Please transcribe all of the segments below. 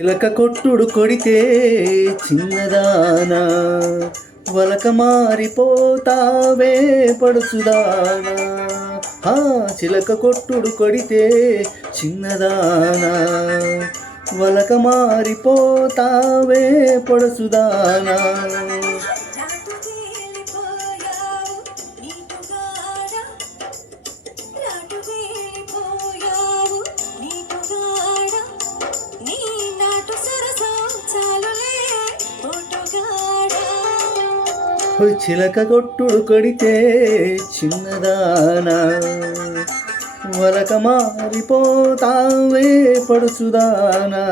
చిలక కొట్టుడు కొడితే చిన్నదానా. వలక మారిపోతావే పడుసుదానా ఆ చిలక కొట్టుడు కొడితే చిన్నదానా. వలక మారిపోతావే పడుసుదానా చిలక కొట్టుడు కొడితే చిన్నదానా. వలక మారిపోతావే పడుచుదానా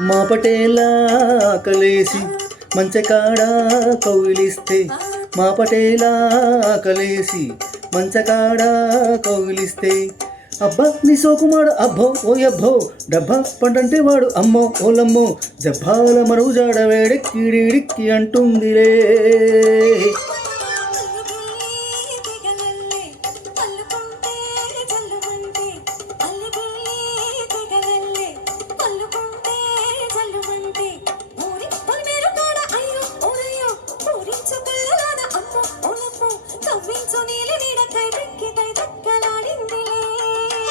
మా పటేలా ఆకలేసి మంచకాడ కౌగిలిస్తే మా పటేలా ఆకలేసి మంచకాడ కౌగిలిస్తే. అబ్బా నీ సోకుమాడు అబ్బో ఓ అబ్బో డబ్బా పండంటే వాడు అమ్మో ఓలమ్మో జబ్బాల మరుగు జాడ వేడెక్కిడిడిక్కి అంటుందిలే.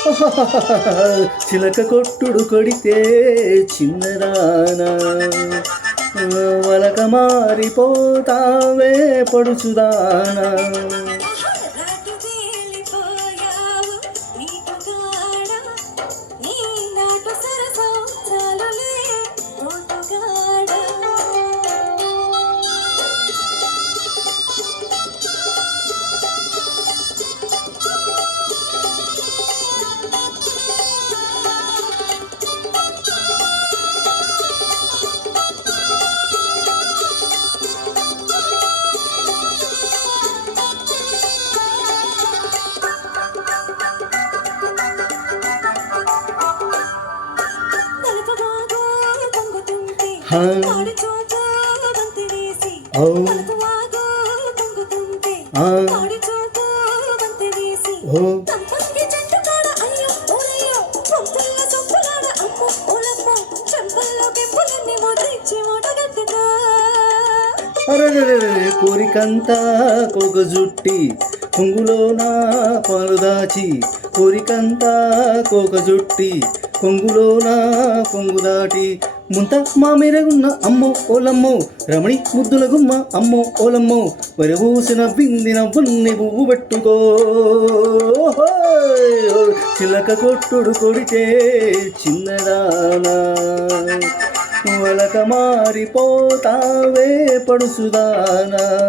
చిలక కొట్టుడు కొడితే చిన్నదానా వలక మారిపోతావే పడుచుదానా. కోరికంతా కొగ జుట్టి కొంగులోన పాలు దాచి కోరికంతా కోక జుట్టి కొంగులోన కొంగు దాటి ముంత మా మెరగున్న అమ్మో ఓలమ్మో. రమణి ముద్దుల గుమ్మ అమ్మో ఓలమ్మో. వరవూసిన బిందిన బున్ని పువ్వు పెట్టుకో. చిలక కొట్టుడు కొడితే చిన్నదానా. వలక మారిపోతావే పడుసుదానా.